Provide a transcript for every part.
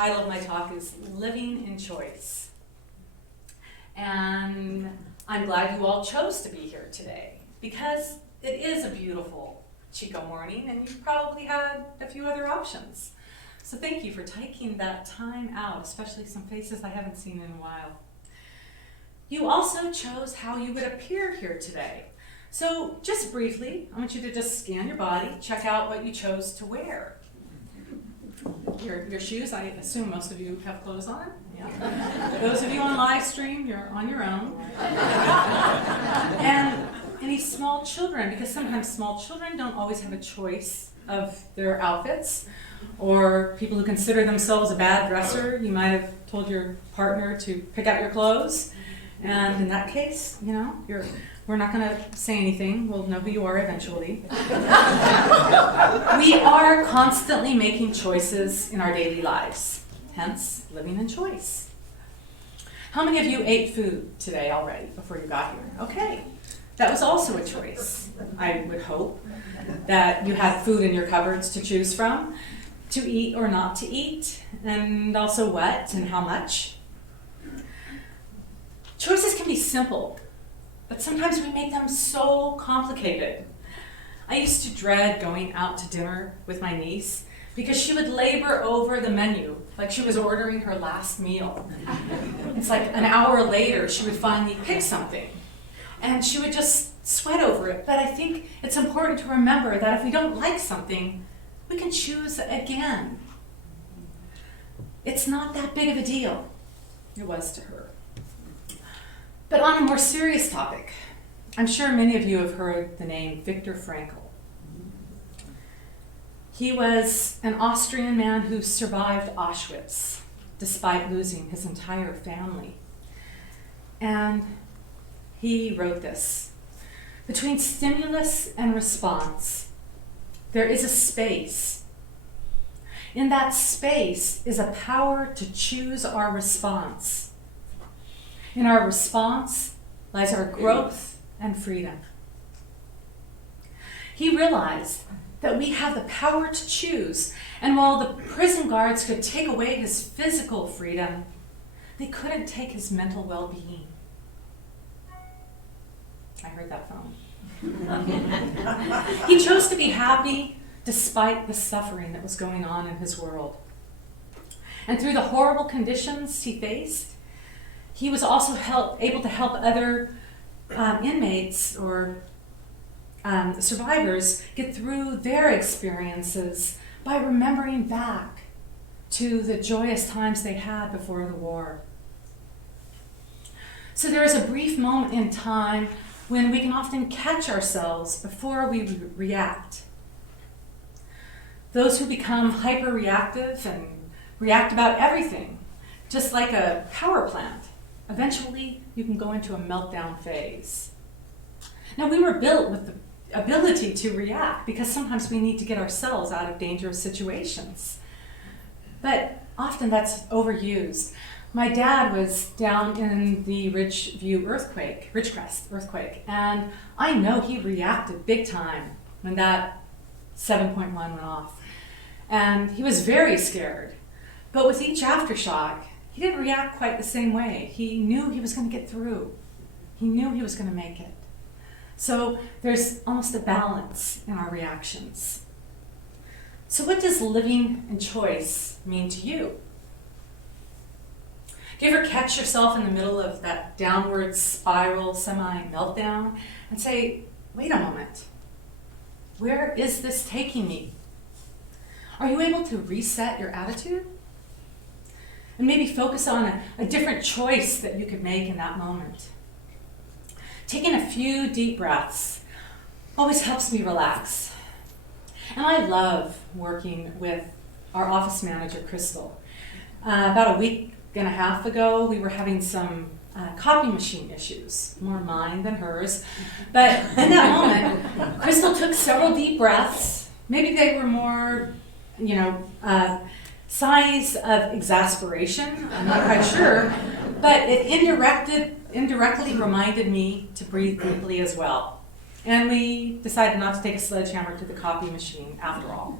title of my talk is Living in Choice. And I'm glad you all chose to be here today because it is a beautiful Chico morning and you've probably had a few other options. So thank you for taking that time out, especially some faces I haven't seen in a while. You also chose how you would appear here today. So just briefly, I want you to just scan your body, check out what you chose to wear. Your shoes, I assume most of you have clothes on. Yeah. Those of you on live stream, you're on your own. And any small children, because sometimes small children don't always have a choice of their outfits, or people who consider themselves a bad dresser, you might have told your partner to pick out your clothes. And in that case, we're not going to say anything. We'll know who you are eventually. We are constantly making choices in our daily lives, hence living in choice. How many of you ate food today already before you got here? Okay, that was also a choice. I would hope that you had food in your cupboards to choose from, to eat or not to eat, and also what and how much. Choices can be simple, but sometimes we make them so complicated. I used to dread going out to dinner with my niece because she would labor over the menu like she was ordering her last meal. It's like an hour later she would finally pick something and she would just sweat over it. But I think it's important to remember that if we don't like something, we can choose again. It's not that big of a deal. It was to her. But on a more serious topic, I'm sure many of you have heard the name Viktor Frankl. He was an Austrian man who survived Auschwitz despite losing his entire family. And he wrote this: between stimulus and response, there is a space. In that space is a power to choose our response. In our response lies our growth and freedom. He realized that we have the power to choose, and while the prison guards could take away his physical freedom, they couldn't take his mental well-being. I heard that phone. He chose to be happy despite the suffering that was going on in his world. And through the horrible conditions he faced, he was also able to help other inmates or survivors get through their experiences by remembering back to the joyous times they had before the war. So there is a brief moment in time when we can often catch ourselves before we react. Those who become hyper-reactive and react about everything, just like a power plant, eventually you can go into a meltdown phase. Now, we were built with the ability to react because sometimes we need to get ourselves out of dangerous situations. But often that's overused. My dad was down in the Ridgecrest earthquake, and I know he reacted big time when that 7.1 went off. And he was very scared. But with each aftershock, he didn't react quite the same way. He knew he was going to get through. He knew he was going to make it. So there's almost a balance in our reactions. So what does living in choice mean to you? Do you ever catch yourself in the middle of that downward spiral, semi-meltdown, and say, wait a moment, where is this taking me? Are you able to reset your attitude? And maybe focus on a different choice that you could make in that moment. Taking a few deep breaths always helps me relax. And I love working with our office manager, Crystal. About a week and a half ago, we were having some copy machine issues, more mine than hers. But in that moment, Crystal took several deep breaths. Maybe they were more, sighs of exasperation, I'm not quite sure, but it indirectly reminded me to breathe deeply as well. And we decided not to take a sledgehammer to the copy machine after all.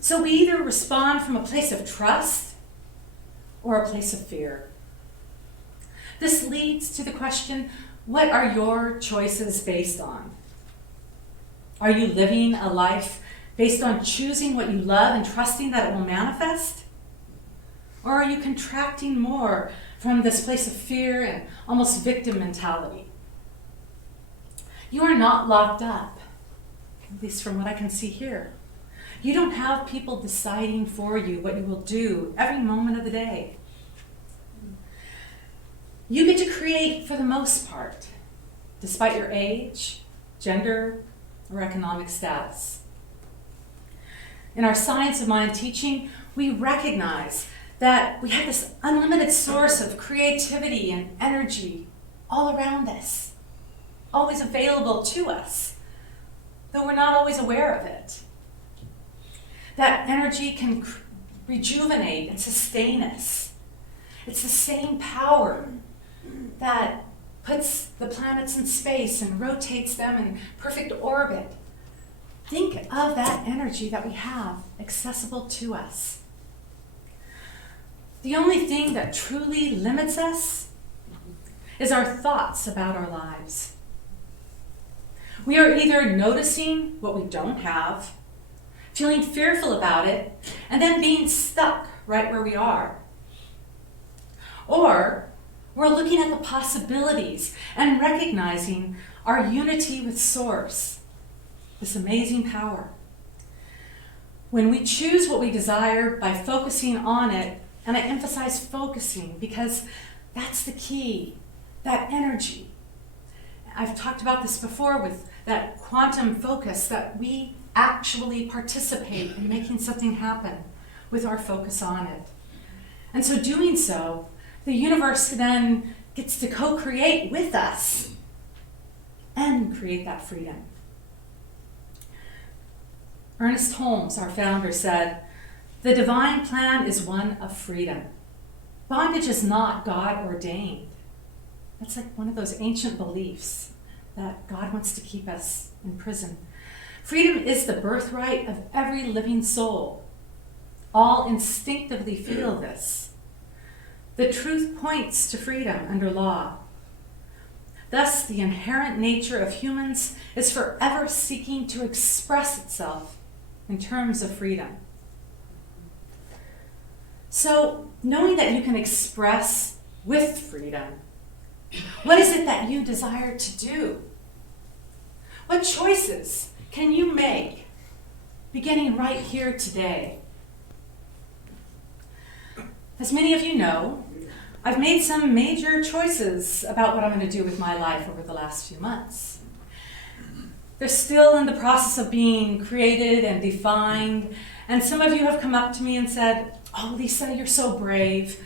So we either respond from a place of trust or a place of fear? This leads to the question, what are your choices based on? Are you living a life based on choosing what you love and trusting that it will manifest? Or are you contracting more from this place of fear and almost victim mentality? You are not locked up, at least from what I can see here. You don't have people deciding for you what you will do every moment of the day. You get to create for the most part, despite your age, gender, or economic status. In our Science of Mind teaching, we recognize that we have this unlimited source of creativity and energy all around us, always available to us, though we're not always aware of it. That energy can rejuvenate and sustain us. It's the same power that puts the planets in space and rotates them in perfect orbit. Think of that energy that we have accessible to us. The only thing that truly limits us is our thoughts about our lives. We are either noticing what we don't have, feeling fearful about it, and then being stuck right where we are. Or we're looking at the possibilities and recognizing our unity with Source, this amazing power. When we choose what we desire by focusing on it, and I emphasize focusing because that's the key, that energy. I've talked about this before with that quantum focus, that we actually participate in making something happen with our focus on it. And so doing so, the universe then gets to co-create with us and create that freedom. Ernest Holmes, our founder, said, "The divine plan is one of freedom. Bondage is not God ordained." That's like one of those ancient beliefs that God wants to keep us in prison. Freedom is the birthright of every living soul. All instinctively feel this. The truth points to freedom under law. Thus, the inherent nature of humans is forever seeking to express itself in terms of freedom. So, knowing that you can express with freedom, what is it that you desire to do? What choices can you make beginning right here today? As many of you know, I've made some major choices about what I'm going to do with my life over the last few months. They're still in the process of being created and defined, and some of you have come up to me and said, "Oh, Lisa, you're so brave."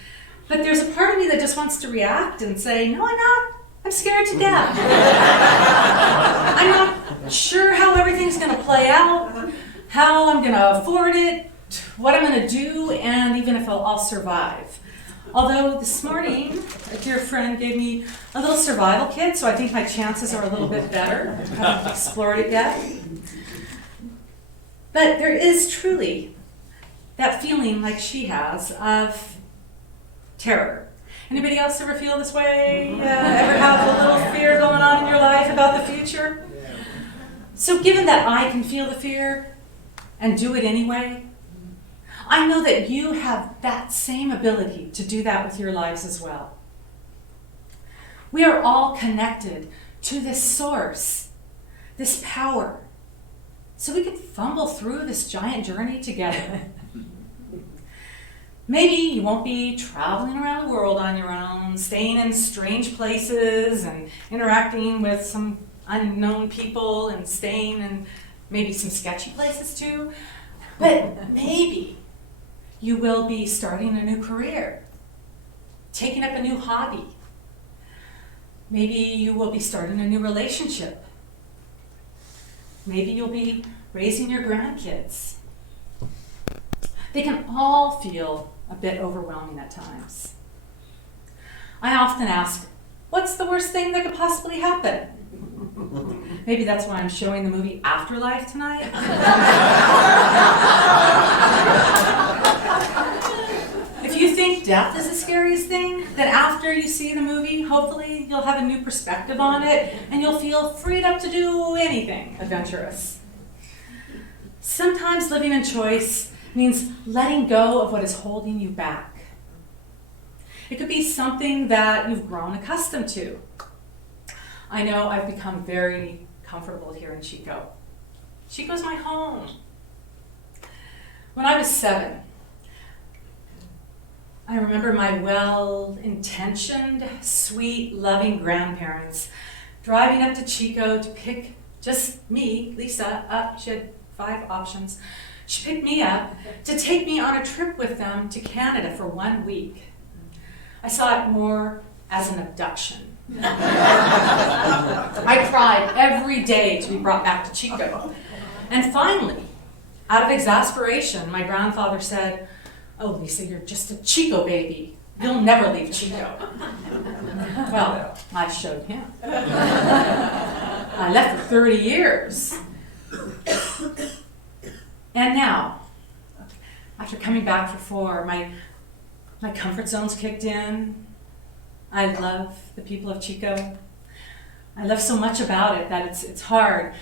But there's a part of me that just wants to react and say, "No, I'm not. I'm scared to death." I'm not sure how everything's going to play out, how I'm going to afford it, what I'm going to do, and even if I'll survive. Although this morning, a dear friend gave me a little survival kit, so I think my chances are a little bit better. I haven't explored it yet. But there is truly that feeling like she has of terror. Anybody else ever feel this way? Ever have a little fear going on in your life about the future? So given that I can feel the fear and do it anyway, I know that you have that same ability to do that with your lives as well. We are all connected to this source, this power, so we can fumble through this giant journey together. Maybe you won't be traveling around the world on your own, staying in strange places and interacting with some unknown people and staying in maybe some sketchy places too. But maybe you will be starting a new career, taking up a new hobby. Maybe you will be starting a new relationship. Maybe you'll be raising your grandkids. They can all feel a bit overwhelming at times. I often ask, what's the worst thing that could possibly happen? Maybe that's why I'm showing the movie Afterlife tonight. If you think death is a you see the movie, hopefully you'll have a new perspective on it and you'll feel freed up to do anything adventurous. Sometimes living in choice means letting go of what is holding you back. It could be something that you've grown accustomed to. I know I've become very comfortable here in Chico. Chico's my home. When I was 7, I remember my well-intentioned, sweet, loving grandparents driving up to Chico to pick just me, Lisa, up. She had 5 options. She picked me up to take me on a trip with them to Canada for 1 week. I saw it more as an abduction. I cried every day to be brought back to Chico. And finally, out of exasperation, my grandfather said, "Oh, Lisa, you're just a Chico baby. You'll never leave Chico." Well, I showed him. I left for 30 years. And now, after coming back for 4, my comfort zone's kicked in. I love the people of Chico. I love so much about it that it's hard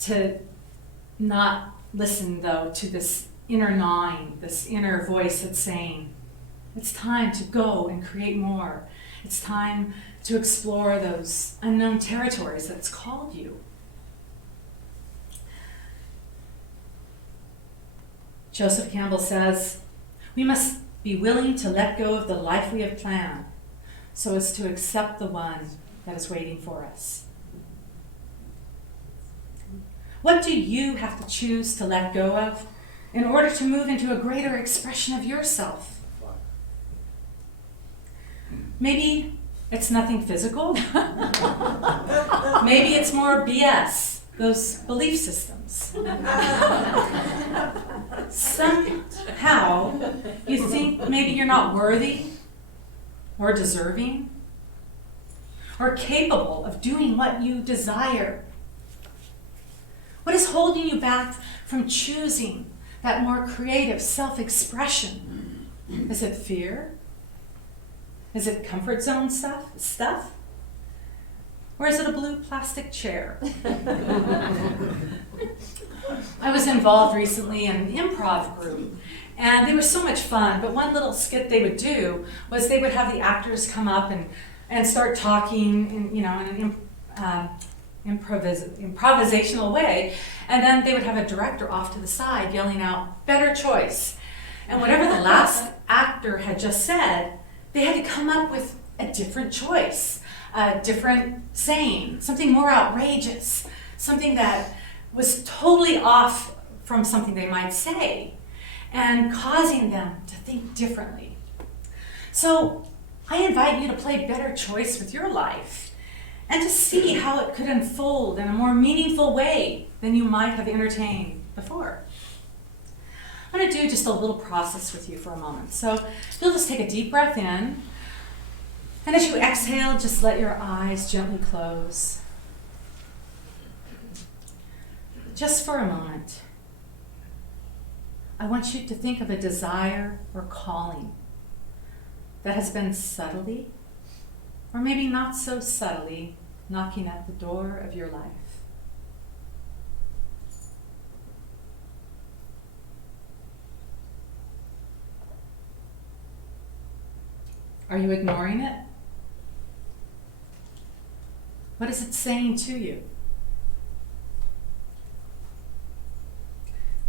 to not listen, though, to this inner gnawing, this inner voice that's saying, it's time to go and create more. It's time to explore those unknown territories that's called you. Joseph Campbell says, we must be willing to let go of the life we have planned so as to accept the one that is waiting for us. What do you have to choose to let go of in order to move into a greater expression of yourself? Maybe it's nothing physical. Maybe it's more BS, those belief systems. Somehow you think maybe you're not worthy or deserving or capable of doing what you desire. What is holding you back from choosing that more creative self-expression? Is it fear? Is it comfort zone stuff? Or is it a blue plastic chair? I was involved recently in an improv group, and they were so much fun, but one little skit they would do was they would have the actors come up and start talking in an improvisational way, and then they would have a director off to the side yelling out, "Better choice." And whatever the last actor had just said, they had to come up with a different choice, a different saying, something more outrageous, something that was totally off from something they might say, and causing them to think differently. So I invite you to play better choice with your life and to see how it could unfold in a more meaningful way than you might have entertained before. I'm going to do just a little process with you for a moment. So you'll just take a deep breath in, and as you exhale, just let your eyes gently close. Just for a moment, I want you to think of a desire or calling that has been subtly, or maybe not so subtly, knocking at the door of your life. Are you ignoring it? What is it saying to you?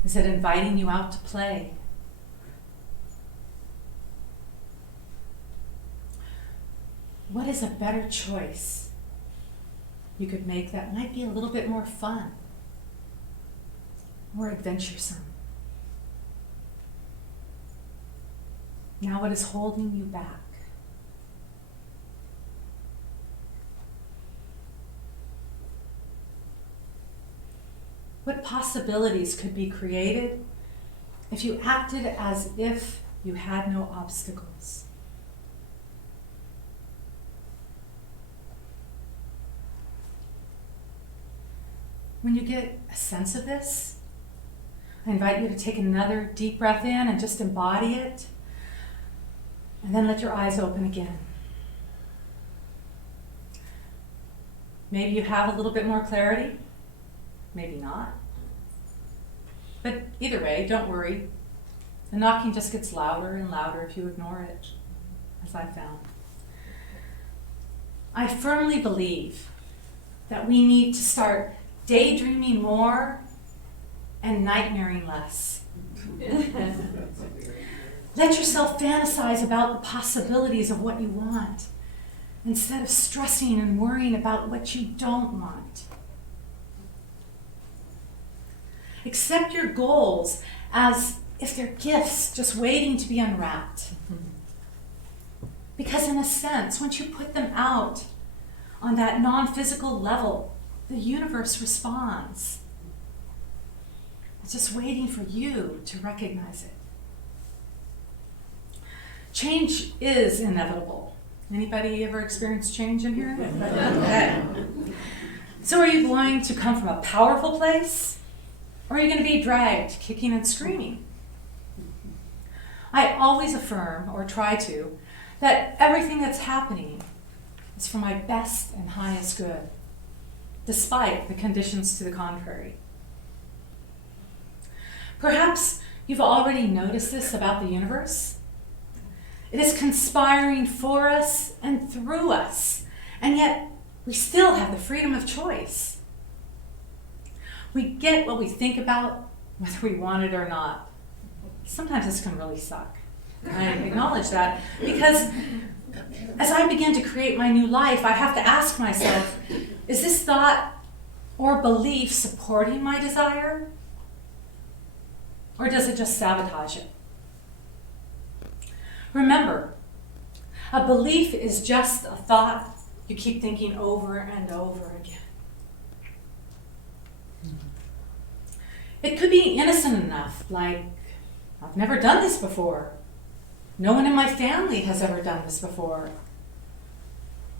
Is it inviting you out to play? What is a better choice you could make that might be a little bit more fun, more adventuresome? Now, what is holding you back? What possibilities could be created if you acted as if you had no obstacles? When you get a sense of this, I invite you to take another deep breath in and just embody it, and then let your eyes open again. Maybe you have a little bit more clarity, maybe not. But either way, don't worry. The knocking just gets louder and louder if you ignore it, as I found. I firmly believe that we need to start daydreaming more and nightmaring less. Let yourself fantasize about the possibilities of what you want instead of stressing and worrying about what you don't want. Accept your goals as if they're gifts just waiting to be unwrapped. Because in a sense, once you put them out on that non-physical level, the universe responds. It's just waiting for you to recognize it. Change is inevitable. Anybody ever experienced change in here? Okay. So are you going to come from a powerful place, or are you going to be dragged kicking and screaming? I always affirm, or try to, that everything that's happening is for my best and highest good, despite the conditions to the contrary. Perhaps you've already noticed this about the universe. It is conspiring for us and through us, and yet we still have the freedom of choice. We get what we think about, whether we want it or not. Sometimes this can really suck. I acknowledge that because as I begin to create my new life, I have to ask myself, is this thought or belief supporting my desire? Or does it just sabotage it? Remember, a belief is just a thought you keep thinking over and over again. It could be innocent enough, like, I've never done this before. No one in my family has ever done this before.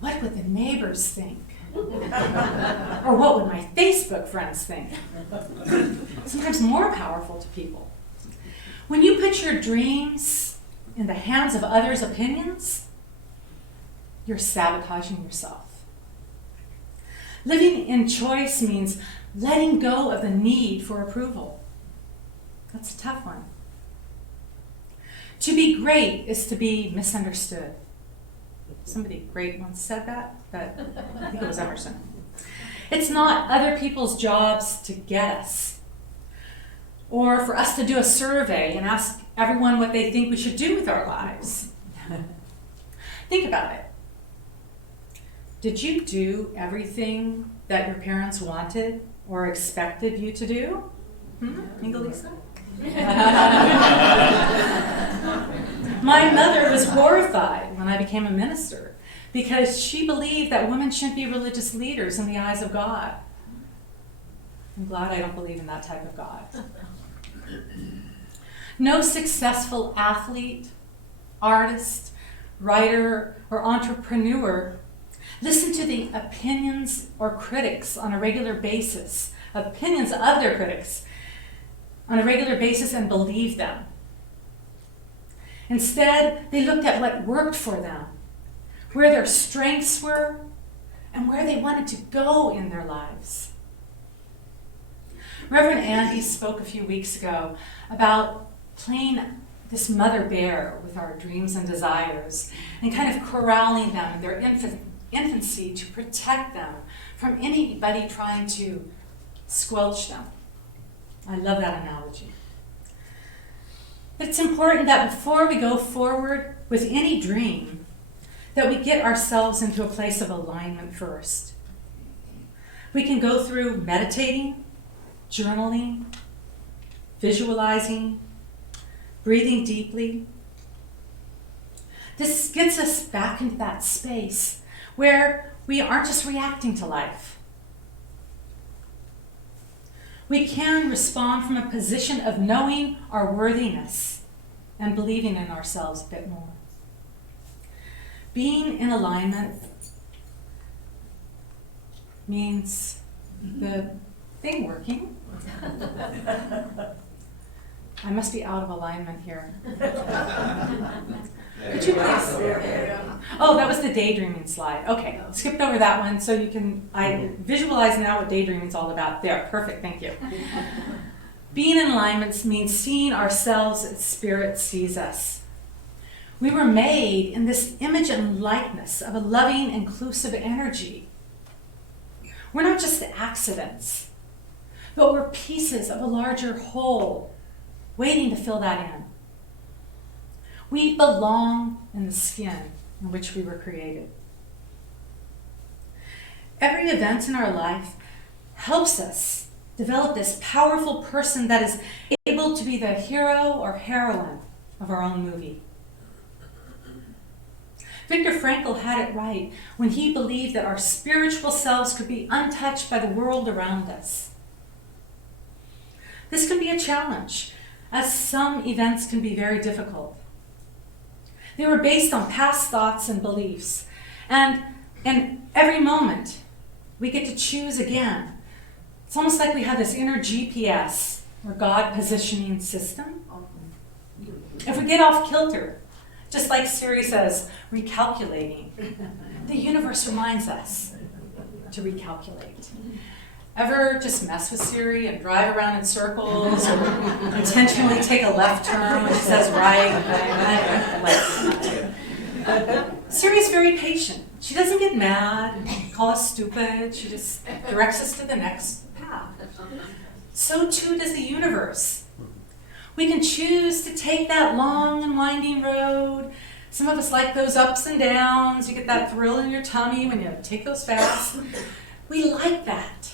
What would the neighbors think? Or what would my Facebook friends think? Sometimes more powerful to people. When you put your dreams in the hands of others' opinions, you're sabotaging yourself. Living in choice means letting go of the need for approval. That's a tough one. To be great is to be misunderstood. Somebody great once said that, but I think it was Emerson. It's not other people's jobs to get us, or for us to do a survey and ask everyone what they think we should do with our lives. Think about it. Did you do everything that your parents wanted or expected you to do? Ingelisa? My mother was horrified when I became a minister because she believed that women shouldn't be religious leaders in the eyes of God. I'm glad I don't believe in that type of God. No successful athlete, artist, writer, or entrepreneur listen to the opinions or critics on a regular basis, opinions of their critics on a regular basis, and believe them. Instead, they looked at what worked for them, where their strengths were, and where they wanted to go in their lives. Reverend Andy spoke a few weeks ago about playing this mother bear with our dreams and desires and kind of corralling them in their infancy to protect them from anybody trying to squelch them. I love that analogy. But it's important that before we go forward with any dream, that we get ourselves into a place of alignment first. We can go through meditating, journaling, visualizing, breathing deeply. This gets us back into that space where we aren't just reacting to life. We can respond from a position of knowing our worthiness and believing in ourselves a bit more. Being in alignment means the thing working. I must be out of alignment here. Could you please? Oh, that was the daydreaming slide. Okay, skipped over that one so you can, I visualize now what daydreaming is all about. There, perfect, thank you. Being in alignment means seeing ourselves as Spirit sees us. We were made in this image and likeness of a loving, inclusive energy. We're not just accidents, but we're pieces of a larger whole, waiting to fill that in. We belong in the skin in which we were created. Every event in our life helps us develop this powerful person that is able to be the hero or heroine of our own movie. Viktor Frankl had it right when he believed that our spiritual selves could be untouched by the world around us. This can be a challenge, as some events can be very difficult. They were based on past thoughts and beliefs, and in every moment, we get to choose again. It's almost like we have this inner GPS, or God positioning system. If we get off kilter, just like Siri says, recalculating, the universe reminds us to recalculate. Ever just mess with Siri and drive around in circles, or intentionally take a left turn when she says right? Siri's very patient. She doesn't get mad and call us stupid. She just directs us to the next path. So too does the universe. We can choose to take that long and winding road. Some of us like those ups and downs. You get that thrill in your tummy when you take those fast. We like that.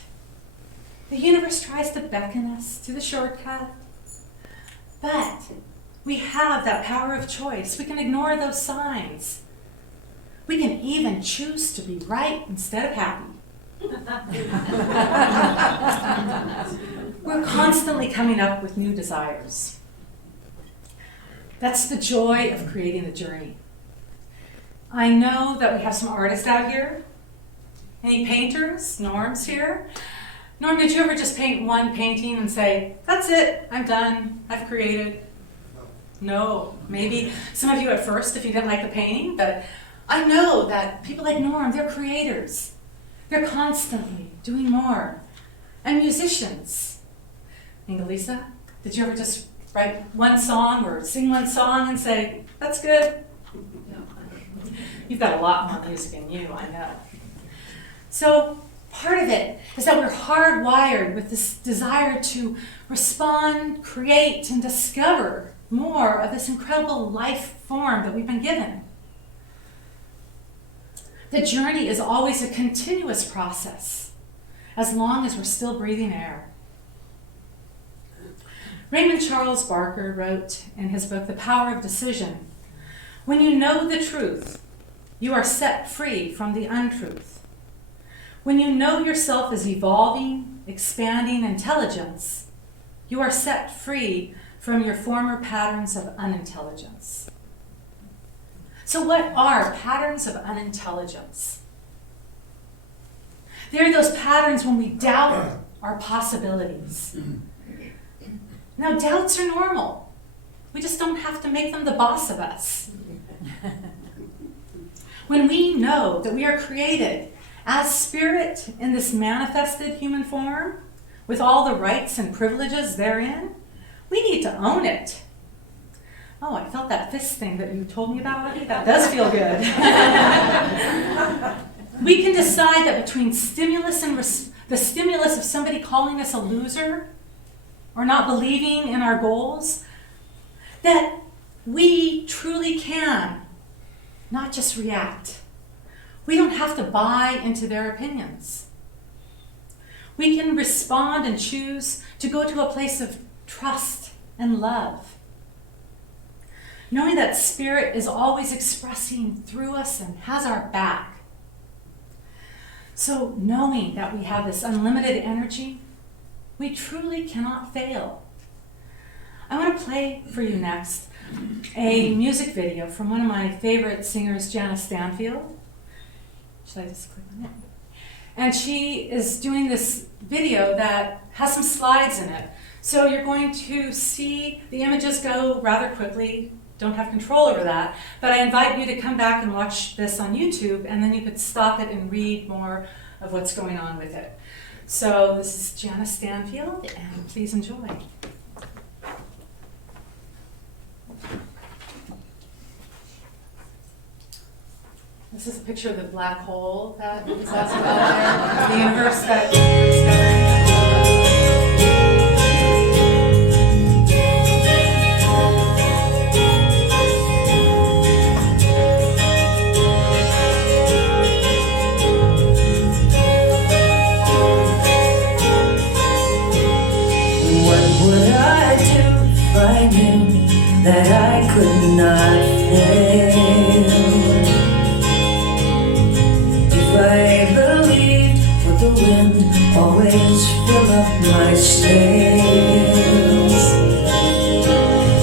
The universe tries to beckon us to the shortcut. But we have that power of choice. We can ignore those signs. We can even choose to be right instead of happy. We're constantly coming up with new desires. That's the joy of creating the journey. I know that we have some artists out here. Any painters? Norm's here. Norm, did you ever just paint one painting and say, that's it, I'm done, I've created? No. Maybe some of you at first if you didn't like the painting, but I know that people like Norm, they're creators. They're constantly doing more. And musicians. Angelisa, did you ever just write one song or sing one song and say, that's good? You've got a lot more music in you, I know. So part of it is that we're hardwired with this desire to respond, create, and discover more of this incredible life form that we've been given. The journey is always a continuous process, as long as we're still breathing air. Raymond Charles Barker wrote in his book, The Power of Decision, when you know the truth, you are set free from the untruth. When you know yourself as evolving, expanding intelligence, you are set free from your former patterns of unintelligence. So what are patterns of unintelligence? They're those patterns when we doubt our possibilities. Now, doubts are normal. We just don't have to make them the boss of us. When we know that we are created as spirit in this manifested human form, with all the rights and privileges therein, we need to own it. Oh, I felt that fist thing that you told me about, Audie. That does feel good. We can decide that between stimulus and the stimulus of somebody calling us a loser or not believing in our goals, that we truly can not just react. We don't have to buy into their opinions. We can respond and choose to go to a place of trust and love, knowing that Spirit is always expressing through us and has our back. So knowing that we have this unlimited energy, we truly cannot fail. I want to play for you next a music video from one of my favorite singers, Janice Stanfield. Should I just click on it? And she is doing this video that has some slides in it. So you're going to see the images go rather quickly. don't have control over that. But I invite you to come back and watch this on YouTube, and then you could stop it and read more of what's going on with it. So this is Jana Stanfield, and please enjoy. This is a picture of the black hole that is also out there, the universe that we're discovering. What would I do if I knew that I could not fail? I believed with the wind always fill up my sails.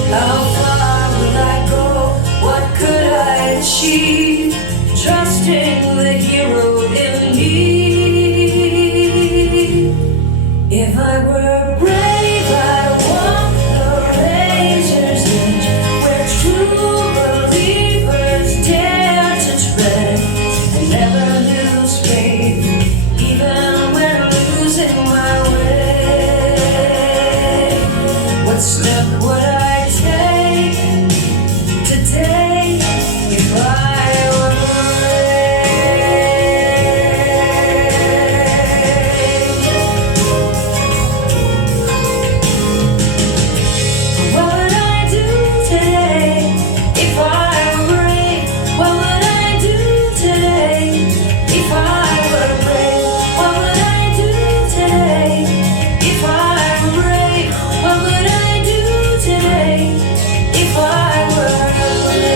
How far would I go? What could I achieve? Trusting the hero in me. If I were brave, I'd walk the razor's edge, where true believers dare to tread and never even when I'm losing my way. What step would I take today if I were brave? What would I do today if I were brave? What would I do today if I were brave? What would I do today if I were brave? What would I do today if I were brave?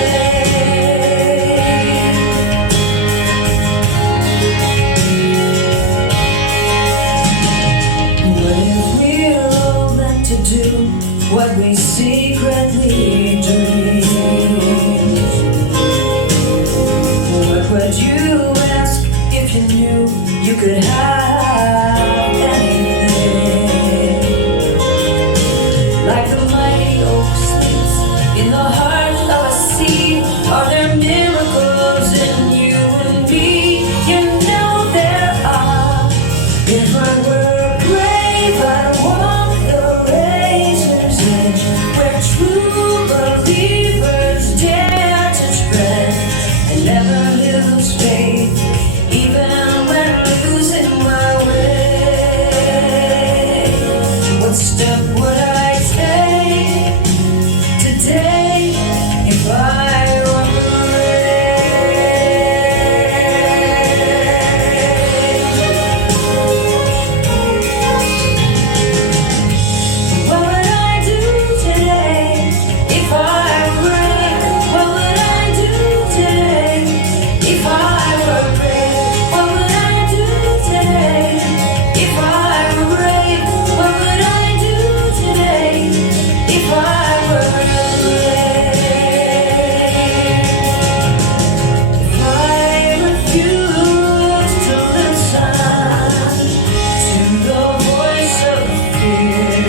What if we all meant to do what we secretly dream? What would you ask if you knew you could have anything? Like the mighty oak sleeps in the heart of a sea, are there miracles in you and me? You know there are. If I were brave, I'd walk the razor's edge, where true believers dare to tread and never lose faith, even when I'm losing my way. What step would I take today if I were brave? What would I do today if I were brave? What would I do today if I were brave? What would I do today if I were brave? What would I do today if I were brave? If I refused to listen to the voice of fear,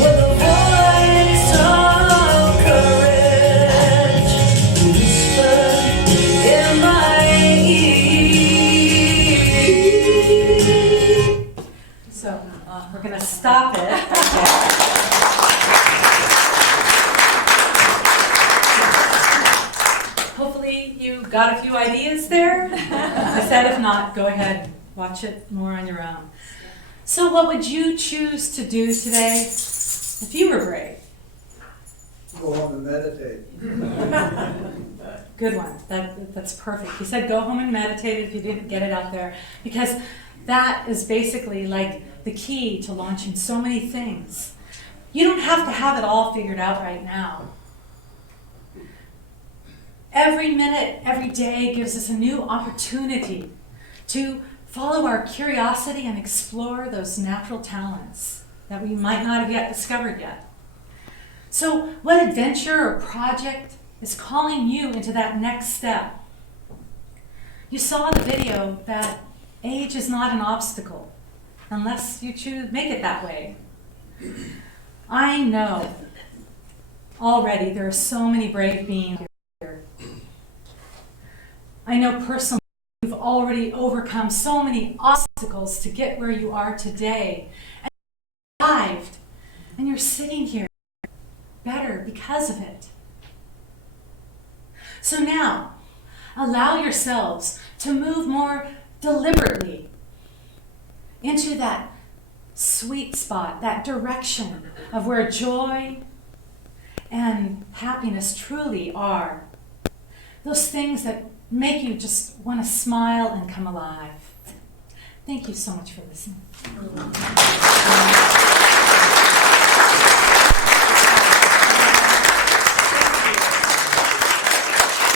with the voice of courage whispered in my ear. So we're going to stop it. Hopefully you got a few ideas there. As I said, if not, go ahead, watch it more on your own. So what would you choose to do today if you were brave? Go home and meditate. Good one. That's perfect. He said go home and meditate if you didn't get it out there, because that is basically like the key to launching so many things. You don't have to have it all figured out right now. Every minute, every day gives us a new opportunity to follow our curiosity and explore those natural talents that we might not have yet discovered yet. So what adventure or project is calling you into that next step? You saw in the video that age is not an obstacle unless you choose make it that way. I know Already, there are so many brave beings here. I know personally you've already overcome so many obstacles to get where you are today. And you arrived, and you're sitting here better because of it. So now, allow yourselves to move more deliberately into that sweet spot, that direction of where joy and happiness truly are. Those things that make you just want to smile and come alive. Thank you so much for listening.